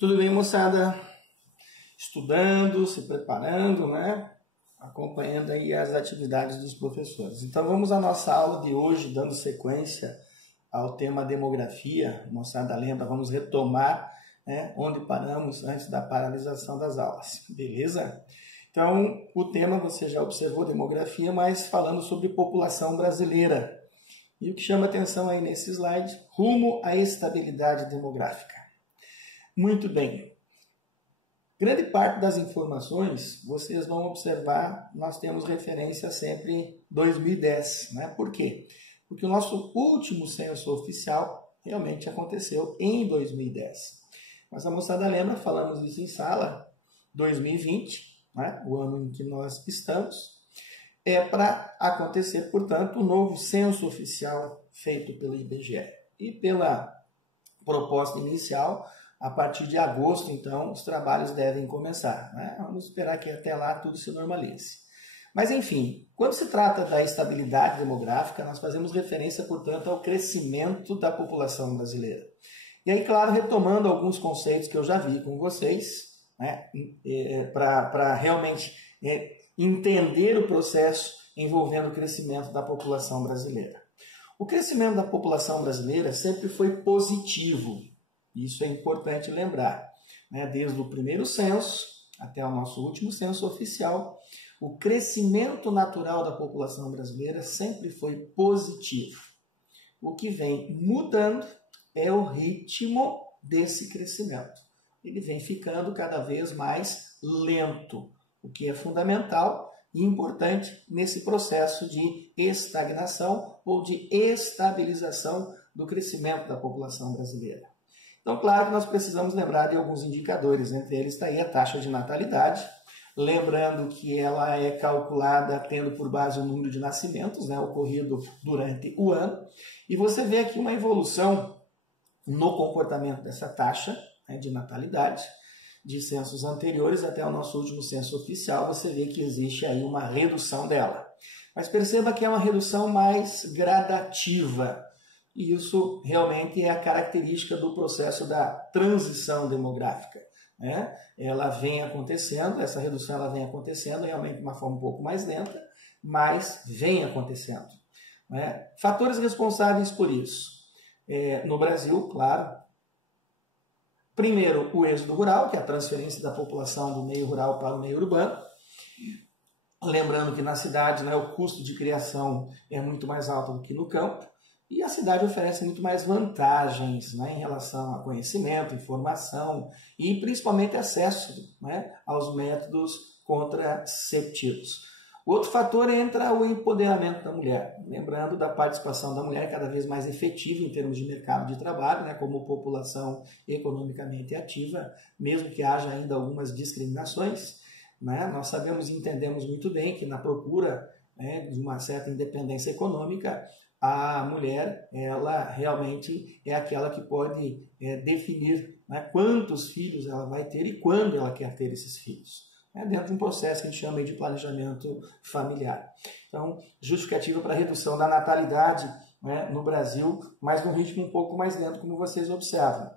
Tudo bem, moçada? Estudando, se preparando, né? Acompanhando aí as atividades dos professores. Então vamos à nossa aula de hoje, dando sequência ao tema demografia. Moçada, lembra, vamos retomar, né, onde paramos antes da paralisação das aulas, beleza? Então o tema você já observou, demografia, mas falando sobre população brasileira. E o que chama atenção aí nesse slide, rumo à estabilidade demográfica. Muito bem. Grande parte das informações, vocês vão observar, nós temos referência sempre 2010. Né? Por quê? Porque o nosso último censo oficial realmente aconteceu em 2010. Mas a moçada lembra, falamos isso em sala, 2020, né? O ano em que nós estamos, é para acontecer, portanto, o novo censo oficial feito pelo IBGE. E pela proposta inicial, a partir de agosto, então, os trabalhos devem começar. Né? Vamos esperar que até lá tudo se normalize. Mas, enfim, quando se trata da estabilidade demográfica, nós fazemos referência, portanto, ao crescimento da população brasileira. E aí, claro, retomando alguns conceitos que eu já vi com vocês, né, para realmente entender o processo envolvendo o crescimento da população brasileira. O crescimento da população brasileira sempre foi positivo. Isso é importante lembrar, né? Desde o primeiro censo até o nosso último censo oficial, o crescimento natural da população brasileira sempre foi positivo. O que vem mudando é o ritmo desse crescimento. Ele vem ficando cada vez mais lento, o que é fundamental e importante nesse processo de estagnação ou de estabilização do crescimento da população brasileira. Então, claro que nós precisamos lembrar de alguns indicadores, entre eles está aí a taxa de natalidade, lembrando que ela é calculada tendo por base o número de nascimentos, né, ocorrido durante o ano, e você vê aqui uma evolução no comportamento dessa taxa, né, de natalidade, de censos anteriores até o nosso último censo oficial, você vê que existe aí uma redução dela. Mas perceba que é uma redução mais gradativa. E isso realmente é a característica do processo da transição demográfica. Né? Ela vem acontecendo, essa redução ela vem acontecendo realmente de uma forma um pouco mais lenta, mas vem acontecendo. Né? Fatores responsáveis por isso. No Brasil, claro, primeiro o êxodo rural, que é a transferência da população do meio rural para o meio urbano. Lembrando que na cidade, né, o custo de criação é muito mais alto do que no campo. E a cidade oferece muito mais vantagens, né, em relação a conhecimento, informação e principalmente acesso, né, aos métodos contraceptivos. Outro fator entra o empoderamento da mulher, lembrando da participação da mulher cada vez mais efetiva em termos de mercado de trabalho, né, como população economicamente ativa, mesmo que haja ainda algumas discriminações. Né, nós sabemos e entendemos muito bem que na procura, né, de uma certa independência econômica, a mulher, ela realmente é aquela que pode definir, né, quantos filhos ela vai ter e quando ela quer ter esses filhos. Dentro de um processo que a gente chama de planejamento familiar. Então, justificativa para a redução da natalidade, né, no Brasil, mas num ritmo um pouco mais lento, como vocês observam.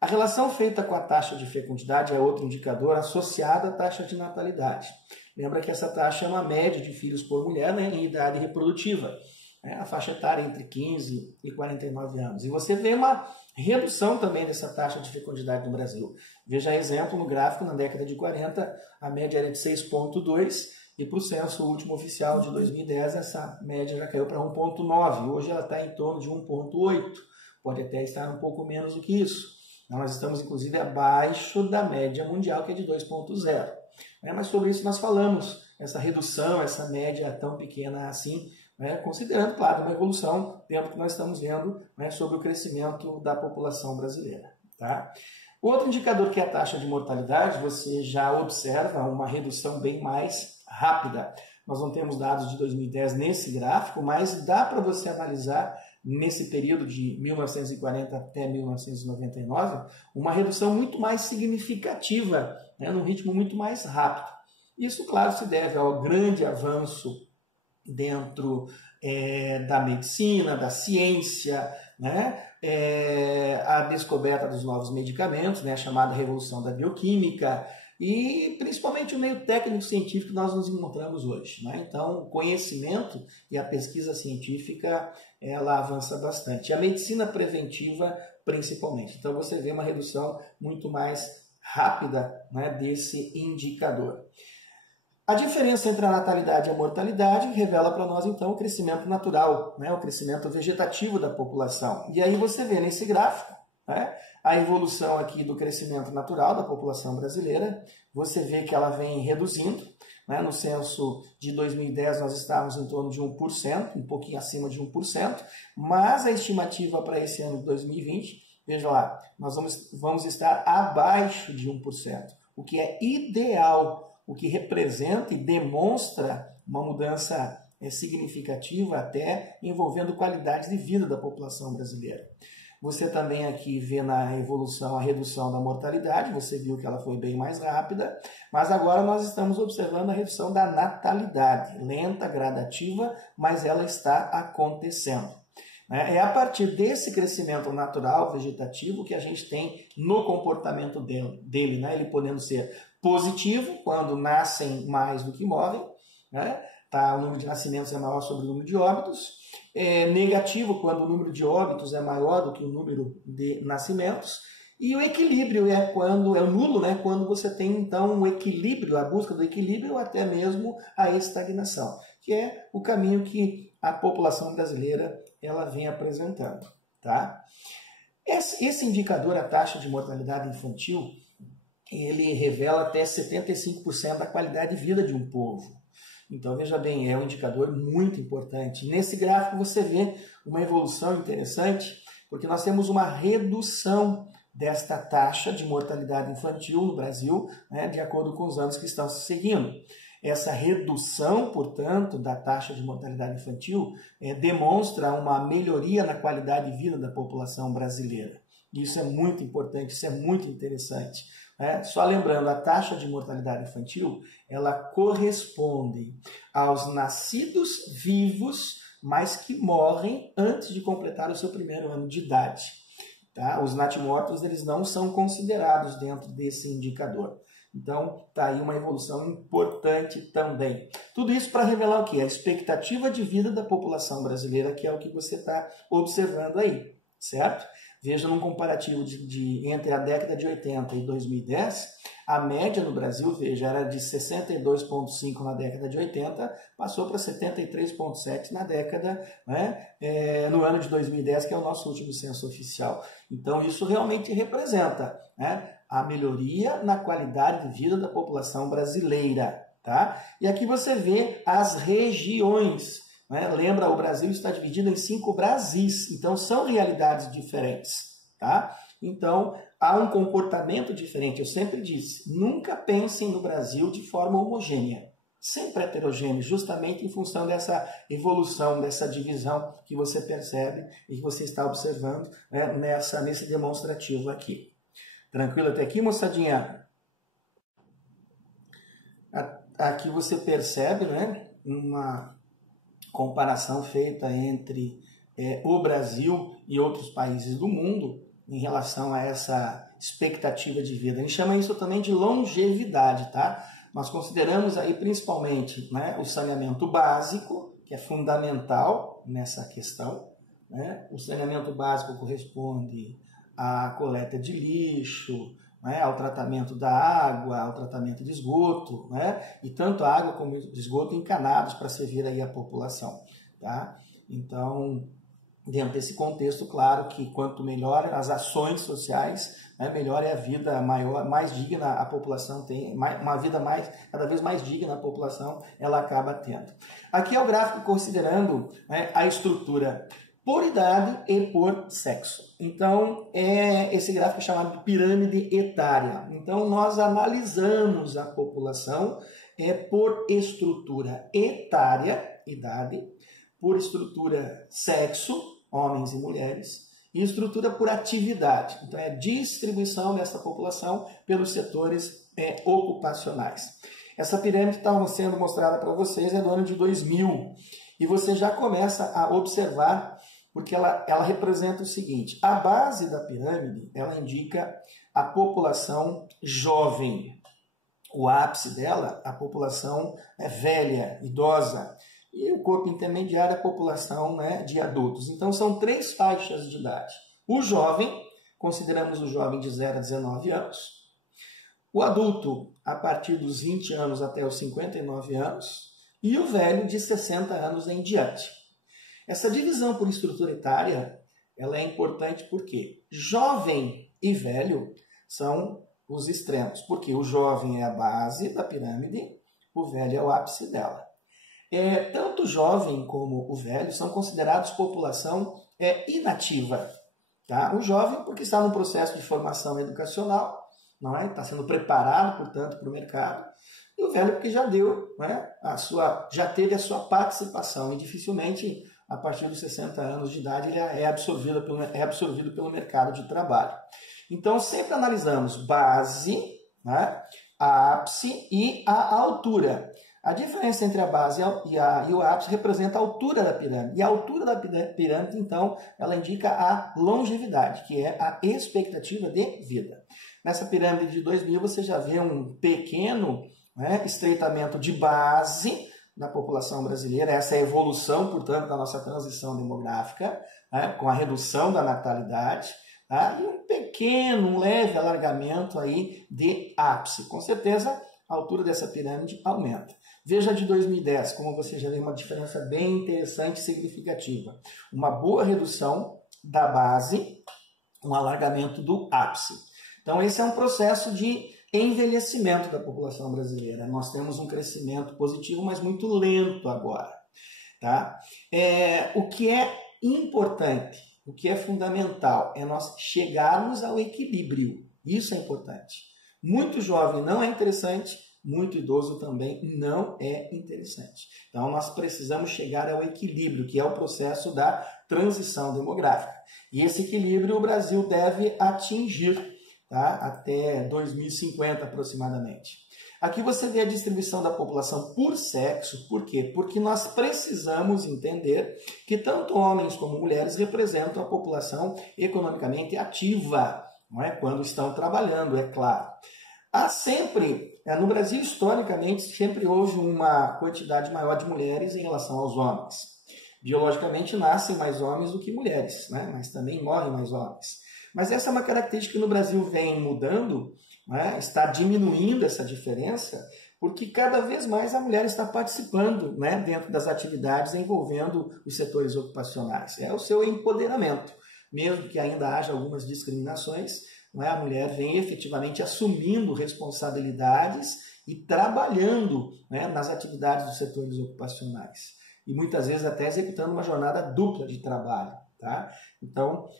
A relação feita com a taxa de fecundidade é outro indicador associado à taxa de natalidade. Lembra que essa taxa é uma média de filhos por mulher, né, em idade reprodutiva. A faixa etária entre 15 e 49 anos. E você vê uma redução também dessa taxa de fecundidade no Brasil. Veja exemplo no gráfico, na década de 40, a média era de 6,2 e para o censo último oficial de 2010, essa média já caiu para 1,9. Hoje ela está em torno de 1,8. Pode até estar um pouco menos do que isso. Nós estamos, inclusive, abaixo da média mundial, que é de 2,0. Mas sobre isso nós falamos, essa redução, essa média tão pequena assim, considerando, claro, uma evolução, tempo que nós estamos vendo, né, sobre o crescimento da população brasileira. Tá? O outro indicador, que é a taxa de mortalidade, você já observa uma redução bem mais rápida. Nós não temos dados de 2010 nesse gráfico, mas dá para você analisar nesse período de 1940 até 1999, uma redução muito mais significativa, né, num ritmo muito mais rápido. Isso, claro, se deve ao grande avanço dentro da medicina, da ciência, né? A descoberta dos novos medicamentos, né? A chamada revolução da bioquímica, e principalmente o meio técnico-científico que nós nos encontramos hoje, né? Então, o conhecimento e a pesquisa científica, ela avança bastante. E a medicina preventiva, principalmente. Então, você vê uma redução muito mais rápida, né, desse indicador. A diferença entre a natalidade e a mortalidade revela para nós, então, o crescimento natural, né, o crescimento vegetativo da população. E aí você vê nesse gráfico, né, a evolução aqui do crescimento natural da população brasileira. Você vê que ela vem reduzindo, né? No censo de 2010 nós estávamos em torno de 1%, um pouquinho acima de 1%, mas a estimativa para esse ano de 2020, veja lá, nós vamos estar abaixo de 1%, o que é ideal, o que representa e demonstra uma mudança significativa até envolvendo qualidade de vida da população brasileira. Você também aqui vê na evolução a redução da mortalidade, você viu que ela foi bem mais rápida, mas agora nós estamos observando a redução da natalidade, lenta, gradativa, mas ela está acontecendo. É a partir desse crescimento natural, vegetativo, que a gente tem no comportamento dele, né? Ele podendo ser positivo, quando nascem mais do que morrem, né? O número de nascimentos é maior sobre o número de óbitos, negativo quando o número de óbitos é maior do que o número de nascimentos, e o equilíbrio é o nulo, né? Quando você tem então o equilíbrio, a busca do equilíbrio, ou até mesmo a estagnação, que é o caminho que a população brasileira ela vem apresentando, tá? Esse indicador, a taxa de mortalidade infantil, ele revela até 75% da qualidade de vida de um povo. Então, veja bem, é um indicador muito importante. Nesse gráfico você vê uma evolução interessante, porque nós temos uma redução desta taxa de mortalidade infantil no Brasil, né, de acordo com os anos que estão se seguindo. Essa redução, portanto, da taxa de mortalidade infantil demonstra uma melhoria na qualidade de vida da população brasileira. Isso é muito importante, isso é muito interessante. Só lembrando, a taxa de mortalidade infantil, ela corresponde aos nascidos vivos, mas que morrem antes de completar o seu primeiro ano de idade. Tá? Os natimortos, eles não são considerados dentro desse indicador. Então, está aí uma evolução importante também. Tudo isso para revelar o quê? A expectativa de vida da população brasileira, que é o que você está observando aí, certo? Veja num comparativo entre a década de 80 e 2010, a média no Brasil, veja, era de 62,5 na década de 80, passou para 73,7 na década, né, no ano de 2010, que é o nosso último censo oficial. Então, isso realmente representa, né, a melhoria na qualidade de vida da população brasileira. Tá? E aqui você vê as regiões. Lembra, o Brasil está dividido em 5 Brasis, então são realidades diferentes. Tá? Então, há um comportamento diferente. Eu sempre disse, nunca pensem no Brasil de forma homogênea, sempre heterogêneo, justamente em função dessa evolução, dessa divisão que você percebe e que você está observando, né, nesse demonstrativo aqui. Tranquilo até aqui, moçadinha? Aqui você percebe, né, uma comparação feita entre o Brasil e outros países do mundo em relação a essa expectativa de vida. A gente chama isso também de longevidade, tá? Nós consideramos aí principalmente, né, o saneamento básico, que é fundamental nessa questão, né? O saneamento básico corresponde à coleta de lixo, né, ao tratamento da água, ao tratamento de esgoto, né, e tanto a água como de esgoto encanados para servir aí a população. Tá? Então, dentro desse contexto, claro que quanto melhor as ações sociais, né, melhor é a vida maior, mais digna a população tem, uma vida cada vez mais digna a população ela acaba tendo. Aqui é o gráfico considerando, né, a estrutura por idade e por sexo. Então, esse gráfico é chamado de pirâmide etária. Então, nós analisamos a população por estrutura etária, idade, por estrutura sexo, homens e mulheres, e estrutura por atividade. Então, é a distribuição dessa população pelos setores ocupacionais. Essa pirâmide está sendo mostrada para vocês é do ano de 2000 e você já começa a observar, porque ela representa o seguinte: a base da pirâmide ela indica a população jovem, o ápice dela, a população velha, idosa, e o corpo intermediário, a população, né, de adultos. Então são 3 faixas de idade. O jovem, consideramos o jovem de 0 a 19 anos, o adulto a partir dos 20 anos até os 59 anos e o velho de 60 anos em diante. Essa divisão por estrutura etária ela é importante porque jovem e velho são os extremos, porque o jovem é a base da pirâmide, o velho é o ápice dela. Tanto o jovem como o velho são considerados população inativa. Tá? O jovem porque está no processo de formação educacional, não é? Está sendo preparado, portanto, para o mercado. E o velho porque já deu, né, já teve a sua participação e dificilmente, a partir dos 60 anos de idade, ele é absorvido pelo mercado de trabalho. Então, sempre analisamos base, né, a ápice e a altura. A diferença entre a base e o ápice representa a altura da pirâmide. E a altura da pirâmide, então, ela indica a longevidade, que é a expectativa de vida. Nessa pirâmide de 2000, você já vê um pequeno, né, estreitamento de base da população brasileira. Essa é a evolução, portanto, da nossa transição demográfica, né, com a redução da natalidade. Tá? E um leve alargamento aí de ápice. Com certeza, a altura dessa pirâmide aumenta. Veja de 2010, como você já vê uma diferença bem interessante e significativa. Uma boa redução da base, um alargamento do ápice. Então, esse é um processo de envelhecimento da população brasileira. Nós temos um crescimento positivo, mas muito lento agora. Tá? O que é importante, o que é fundamental, é nós chegarmos ao equilíbrio. Isso é importante. Muito jovem não é interessante, muito idoso também não é interessante. Então, nós precisamos chegar ao equilíbrio, que é o processo da transição demográfica. E esse equilíbrio o Brasil deve atingir, tá? Até 2050 aproximadamente. Aqui você vê a distribuição da população por sexo. Por quê? Porque nós precisamos entender que tanto homens como mulheres representam a população economicamente ativa, não é? Quando estão trabalhando, é claro. Há sempre, no Brasil, historicamente, sempre houve uma quantidade maior de mulheres em relação aos homens. Biologicamente, nascem mais homens do que mulheres, né? Mas também morrem mais homens. Mas essa é uma característica que no Brasil vem mudando, né? Está diminuindo essa diferença, porque cada vez mais a mulher está participando, né, dentro das atividades envolvendo os setores ocupacionais. É o seu empoderamento. Mesmo que ainda haja algumas discriminações, não é? A mulher vem efetivamente assumindo responsabilidades e trabalhando, né, nas atividades dos setores ocupacionais. E muitas vezes até executando uma jornada dupla de trabalho. Tá? Então,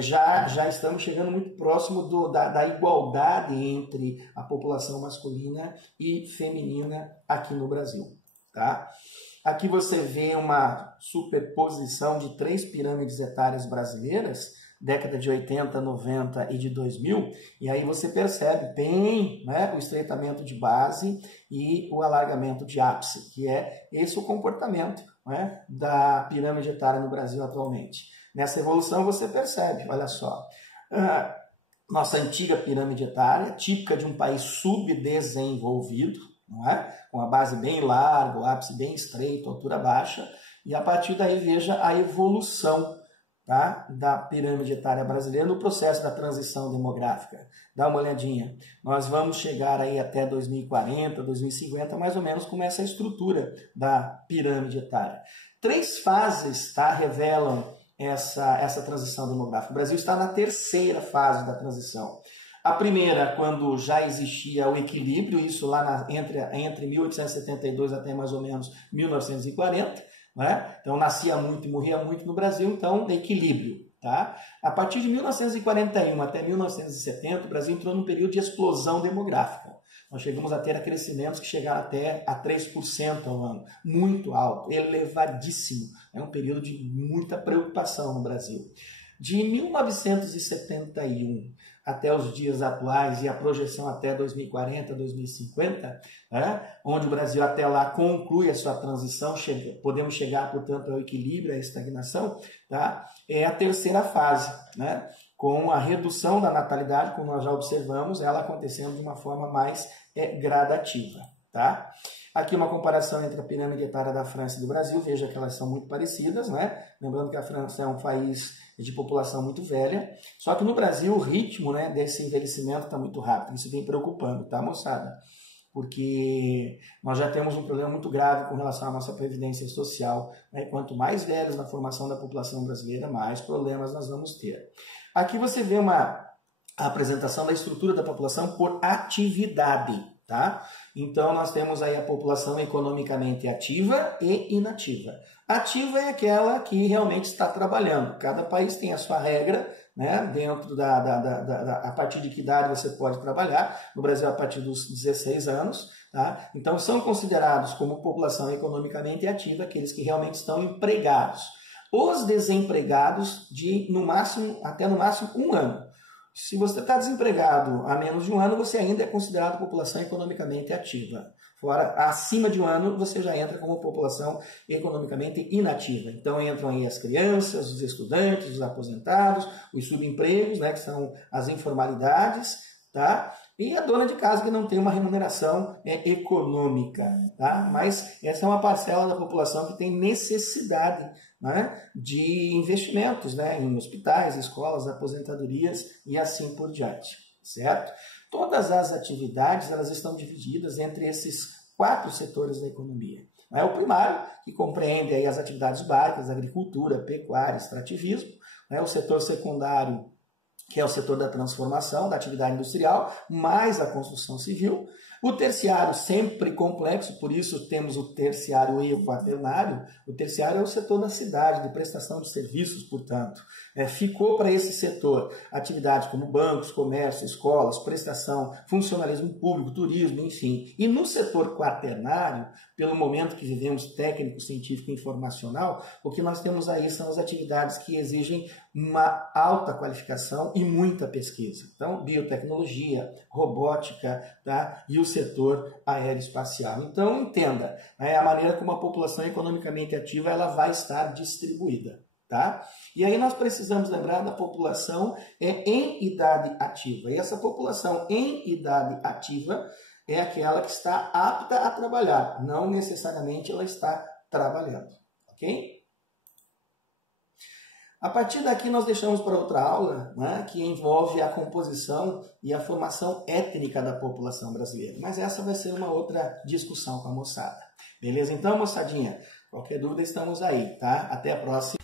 já estamos chegando muito próximo da igualdade entre a população masculina e feminina aqui no Brasil. Tá? Aqui você vê uma superposição de 3 pirâmides etárias brasileiras, década de 80, 90 e de 2000, e aí você percebe bem, né, o estreitamento de base e o alargamento de ápice, que é esse o comportamento, né, da pirâmide etária no Brasil atualmente. Nessa evolução você percebe, olha só, nossa antiga pirâmide etária, típica de um país subdesenvolvido, não é? Com a base bem larga, o ápice bem estreito, altura baixa, e a partir daí veja a evolução, tá, da pirâmide etária brasileira no processo da transição demográfica. Dá uma olhadinha. Nós vamos chegar aí até 2040, 2050, mais ou menos com essa estrutura da pirâmide etária. 3 fases, tá, revelam essa transição demográfica. O Brasil está na 3ª fase da transição. A primeira, quando já existia o equilíbrio, isso lá entre 1872 até mais ou menos 1940, né? Então nascia muito e morria muito no Brasil, então equilíbrio. Tá? A partir de 1941 até 1970, o Brasil entrou num período de explosão demográfica. Nós chegamos a ter crescimentos que chegaram até a 3% ao ano, muito alto, elevadíssimo. É um período de muita preocupação no Brasil. De 1971 até os dias atuais e a projeção até 2040, 2050, né? Onde o Brasil até lá conclui a sua transição, podemos chegar, portanto, ao equilíbrio, à estagnação, tá? É a terceira fase, né? Com a redução da natalidade, como nós já observamos, ela acontecendo de uma forma mais gradativa, tá? Aqui uma comparação entre a pirâmide etária da França e do Brasil, veja que elas são muito parecidas, né? Lembrando que a França é um país de população muito velha, só que no Brasil o ritmo, né, desse envelhecimento está muito rápido, isso vem preocupando, tá, moçada? Porque nós já temos um problema muito grave com relação à nossa previdência social, né? Quanto mais velhos na formação da população brasileira, mais problemas nós vamos ter. Aqui você vê a apresentação da estrutura da população por atividade, tá? Então nós temos aí a população economicamente ativa e inativa. Ativa é aquela que realmente está trabalhando. Cada país tem a sua regra, né? Dentro a partir de que idade você pode trabalhar. No Brasil, a partir dos 16 anos. Tá? Então são considerados como população economicamente ativa aqueles que realmente estão empregados. Os desempregados até no máximo 1 ano. Se você está desempregado há menos de 1 ano, você ainda é considerado população economicamente ativa. Fora, acima de 1 ano, você já entra como população economicamente inativa. Então entram aí as crianças, os estudantes, os aposentados, os subempregos, né, que são as informalidades, tá? E a dona de casa que não tem uma remuneração econômica, tá? Mas essa é uma parcela da população que tem necessidade, né, de investimentos, né, em hospitais, escolas, aposentadorias e assim por diante, certo? Todas as atividades elas estão divididas entre esses 4 setores da economia. O primário, que compreende aí as atividades básicas, agricultura, pecuária, extrativismo. O setor secundário, que é o setor da transformação, da atividade industrial, mais a construção civil. O terciário sempre complexo, por isso temos o terciário e o quaternário. O terciário é o setor da cidade, de prestação de serviços, portanto. Ficou para esse setor atividades como bancos, comércio, escolas, prestação, funcionalismo público, turismo, enfim. E no setor quaternário, pelo momento que vivemos técnico, científico e informacional, o que nós temos aí são as atividades que exigem uma alta qualificação e muita pesquisa. Então, biotecnologia, robótica, tá? E o setor aeroespacial. Então, entenda, a maneira como a população economicamente ativa ela vai estar distribuída. Tá? E aí nós precisamos lembrar da população em idade ativa. E essa população em idade ativa é aquela que está apta a trabalhar. Não necessariamente ela está trabalhando. Ok? A partir daqui nós deixamos para outra aula, né, que envolve a composição e a formação étnica da população brasileira. Mas essa vai ser uma outra discussão com a moçada. Beleza? Então, moçadinha, qualquer dúvida estamos aí, tá? Até a próxima.